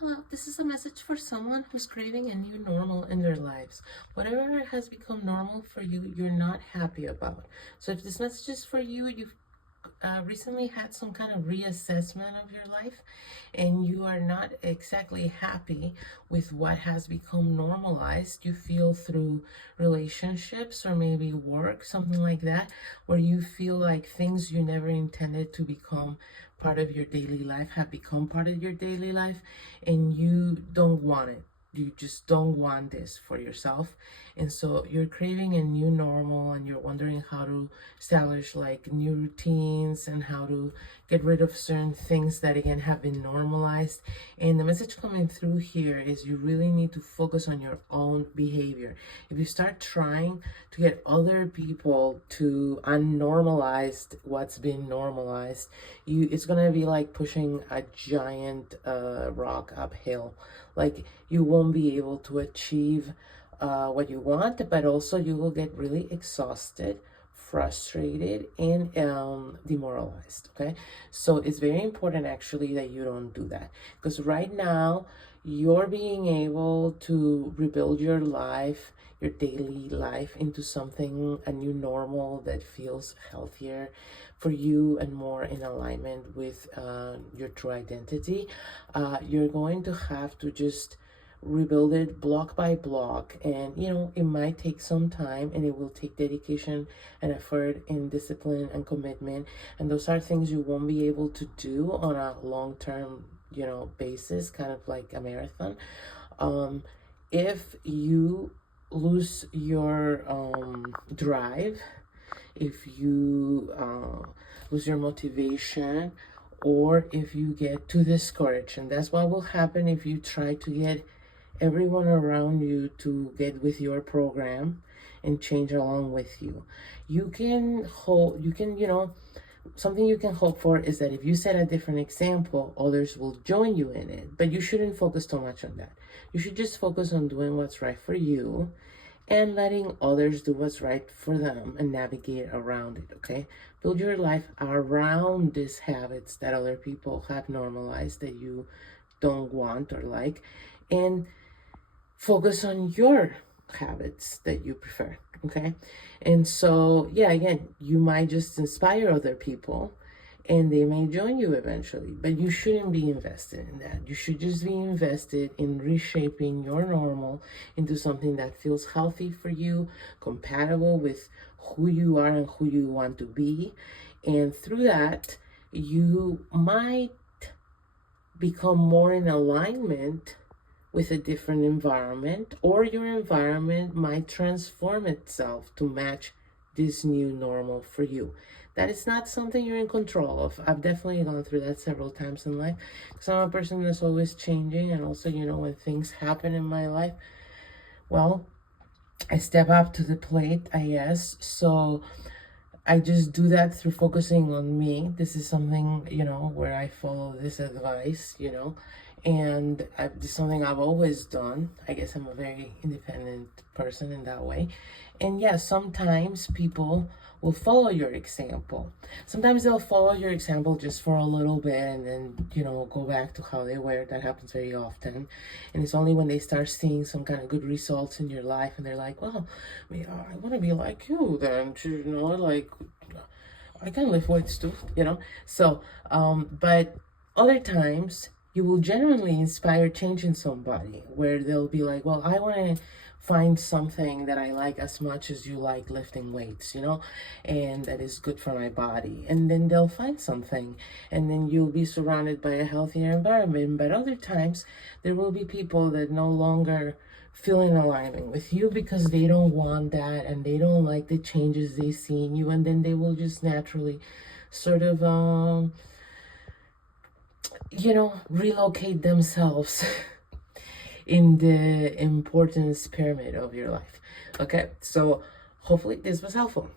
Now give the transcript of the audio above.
Hello, this is a message for someone who's craving a new normal in their lives. Whatever has become normal for you, you're not happy about. So if this message is for you, you've recently had some kind of reassessment of your life and you are not exactly happy with what has become normalized. You feel through relationships or maybe work, something like that, where you feel like things you never intended to become part of your daily life have become part of your daily life and you don't want it. You just don't want this for yourself. And so you're craving a new normal and you're wondering how to establish like new routines and how to get rid of certain things that again have been normalized. And the message coming through here is you really need to focus on your own behavior. If you start trying to get other people to unnormalize what's been normalized, it's gonna be like pushing a giant rock uphill. Like you won't be able to achieve what you want, but also you will get really exhausted, frustrated, and demoralized. Okay, so it's very important actually that you don't do that, because right now you're being able to rebuild your life, your daily life, into something, a new normal that feels healthier for you and more in alignment with your true identity. You're going to have to just rebuild it block by block, and it might take some time and it will take dedication and effort and discipline and commitment, and those are things you won't be able to do on a long-term basis, kind of like a marathon. If you lose your drive, if you lose your motivation, or if you get too discouraged, and that's what will happen if you try to get everyone around you to get with your program and change along with you. Something you can hope for is that if you set a different example, others will join you in it. But you shouldn't focus too much on that. You should just focus on doing what's right for you and letting others do what's right for them and navigate around it, okay? Build your life around these habits that other people have normalized that you don't want or like, and focus on your habits that you prefer, okay? And so, yeah, again, you might just inspire other people and they may join you eventually, but you shouldn't be invested in that. You should just be invested in reshaping your normal into something that feels healthy for you, compatible with who you are and who you want to be. And through that, you might become more in alignment with a different environment, or your environment might transform itself to match this new normal for you. That is not something you're in control of. I've definitely gone through that several times in life, because I'm a person that's always changing, and also, when things happen in my life, well, I step up to the plate, I guess. So I just do that through focusing on me. This is something, where I follow this advice, and this is something I've always done. I guess I'm a very independent person in that way. And yeah, sometimes people will follow your example. Sometimes they'll follow your example just for a little bit and then, go back to how they were. That happens very often. And it's only when they start seeing some kind of good results in your life and they're like, well, I want to be like you then, like I can lift weights too, So, but other times you will genuinely inspire change in somebody where they'll be like, well, I want to find something that I like as much as you like lifting weights, and that is good for my body. And then they'll find something, and then you'll be surrounded by a healthier environment. But other times, there will be people that no longer feel in alignment with you because they don't want that and they don't like the changes they see in you, and then they will just naturally sort of relocate themselves in the importance pyramid of your life. Okay, so hopefully this was helpful.